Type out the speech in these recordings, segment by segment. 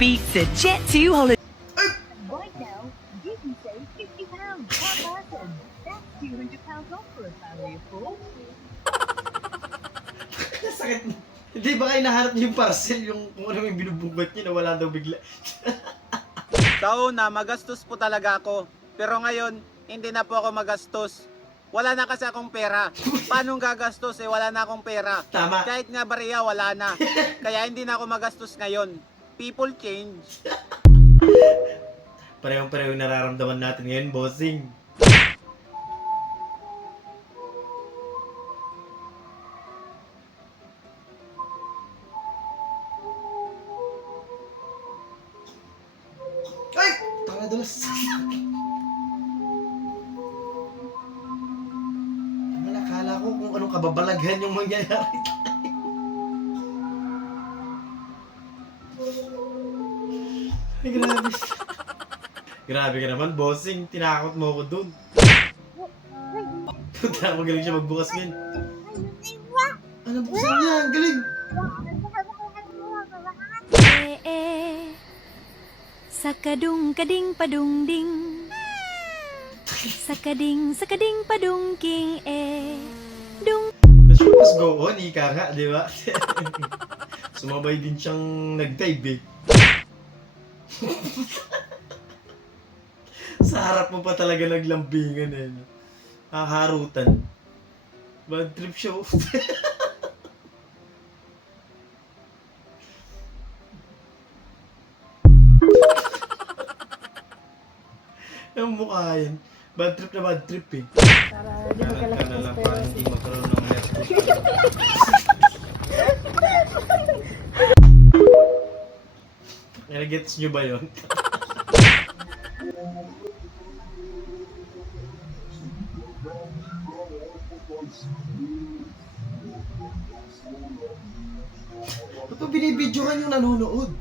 beats a Jet2 holiday. Right now, you can save £50 per person. That's £200 off for a family of four. Sakit. Hindi ba kayo nahanap niyo yung parcel, yung kung ano yung binubugat niyo na wala daw bigla? Sa una, magastos po talaga ako. Pero ngayon, hindi na po ako magastos. Wala na kasi akong pera. Paano gagastos eh? Wala na akong pera. Tama. Kahit nga bariya, wala na. Kaya hindi na ako magastos ngayon. People change. Parehong-pareho yung nararamdaman natin ngayon, bossing. Ay! Tanga dulas. Akala ko kung anong kababalaghan yung mangyayari tayo. Ay, grabe. Grabe ka naman, bossing. Tinakot mo ako dun. Tuta, magaling siya magbukas ngayon. Ano buksan niya? Ang galing. Sakadung kading padung ding. Sakading sakading padung king dung. The show must go on, ika nga, di ba? Sumabay din siyang nag-dive eh. Sa harap mo pa talaga naglambingan eh. No? Haharutan. Bad trip show. Ang mukha yan. Bad trip na bad trip eh. Parang ka na lang para hindi magkaroon ng laptop. Nagets nyo ba yun? Ba't ba binibidyohan yung nanonood?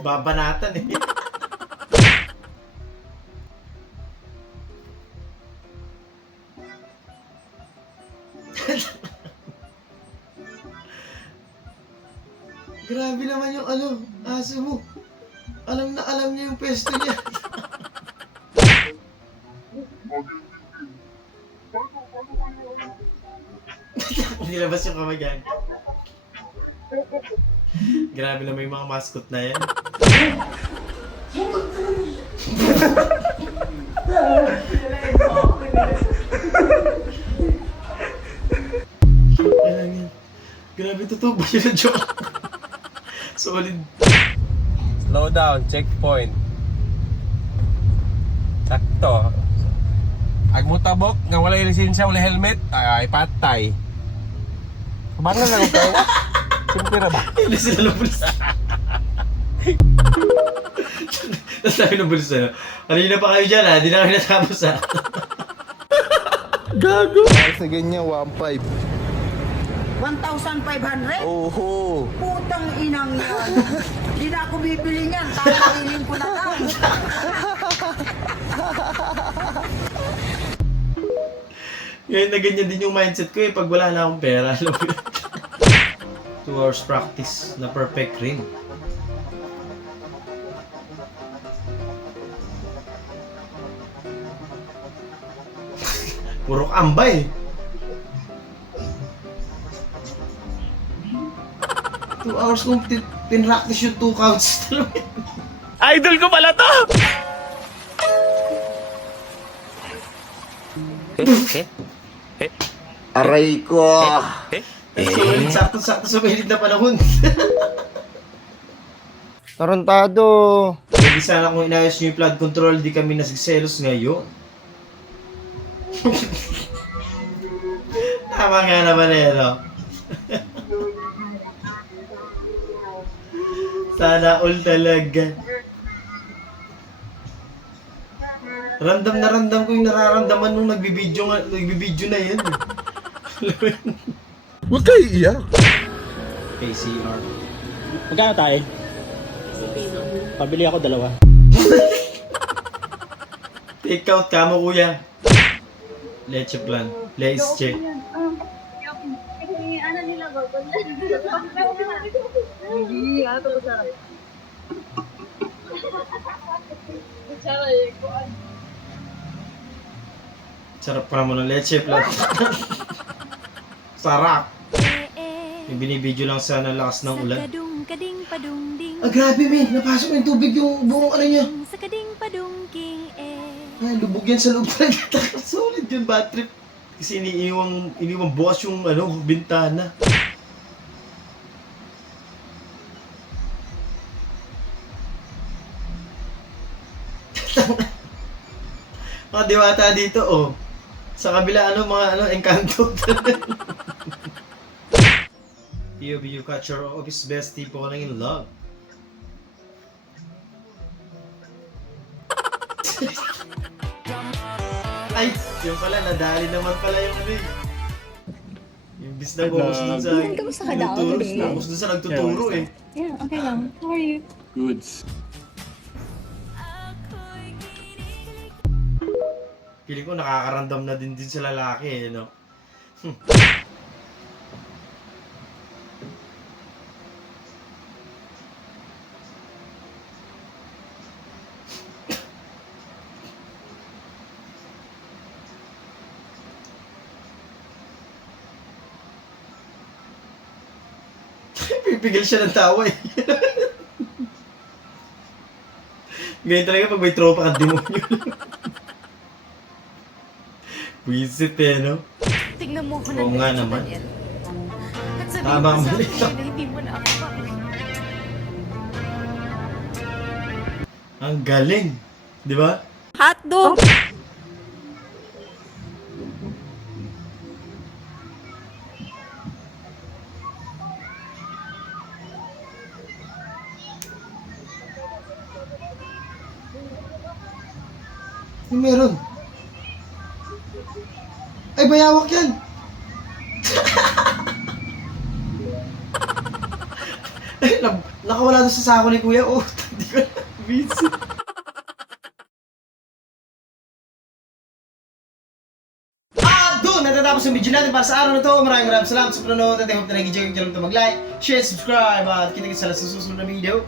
Babanatan eh. Grabe naman yung aso mo. Alam na alam niya yung pwesto niya. Nilabas yung kamay yan. Grabe na may mga mascot na yan. Kailan yan? Grabe, totoo ba yun na joke? Solid. Slow down, checkpoint. Sakto. Ag mo tabok, nga wala yung lisensya, wala helmet, ay patay. Kabangan lang tayo. Siyempre na ba? Hindi sila nabulsa. Tapos sabi ng bulsa, no? Kanina pa kayo dyan ha, di na kayo natapos ha. Gago. Sa ganyan, 1.5. 1,500? Oho. Putang inang yan. Hindi na ako bibili niyan. Tatailin ko na lang. Ngayon na ganyan din yung mindset ko eh, pag wala na akong pera. 2 hours practice na perfect rin. Puro ambay. 2 hours kong pinractice yung 2 counts. Idol ko pala to! Aray ko! Solid, sakto-sakto sa mahilig na panahon. Tarantado! Hindi sana kung inayos nyo yung flood control, di kami nasiselos ngayon. Tama nga naman eh, no? Sana all talaga. Random na random ko yung nararamdaman nung nagbibideo na yan. Huwag kayo iiyak! KCR. Magkano tayo? Pabili ako 2. Take out ka mo, kuya. Leche plan. Leche. Ano nila ba? Hindi, ato ko sa. Sarap pa naman ng leche, plat. Sarap. Yung binibidyo lang sa lakas ng Sa ulan. kadung kading padung ding. Ah, grabe, men. Napasok na yung tubig yung buong ano niya. Sa kading padung king Ay, lubog yan sa loob talaga. Solid yun, bad trip. Kasi iniwang bukas yung bintana. Mga diwata dito, oh. Sa kabila, mga Encanto. POV catcher of his bestie falling in love. Ay, yung pala, nadali naman pala yung yung bis na focus dun sa Kamusta ka daw nagtuturo, today? focus dun sa nagtuturo eh. Yeah, okay lang. How are you? Goods. Feeling ko nakakaramdam na din sa lalaki eh, no? Pipigil siya ng tawa eh. Ganyan talaga pag may tropa kang demonyo. Wisit eh, no? Tignan mo ko Oo nga naman. At sabihin Tama, mo sa mali. akin na hindi mo na ako Ang galing. Di ba? Hotdog! Yung meron. Ay, bayawak yan. Ay, nakawala doon sa sako ni Kuya. Oh, hindi ko na busy. Doon natatapos yung video natin para sa araw na to. Maraming salamat sa panonood at I hope na nag-enjoy yung mag-like, share, subscribe at kita-kita sa susunod na video.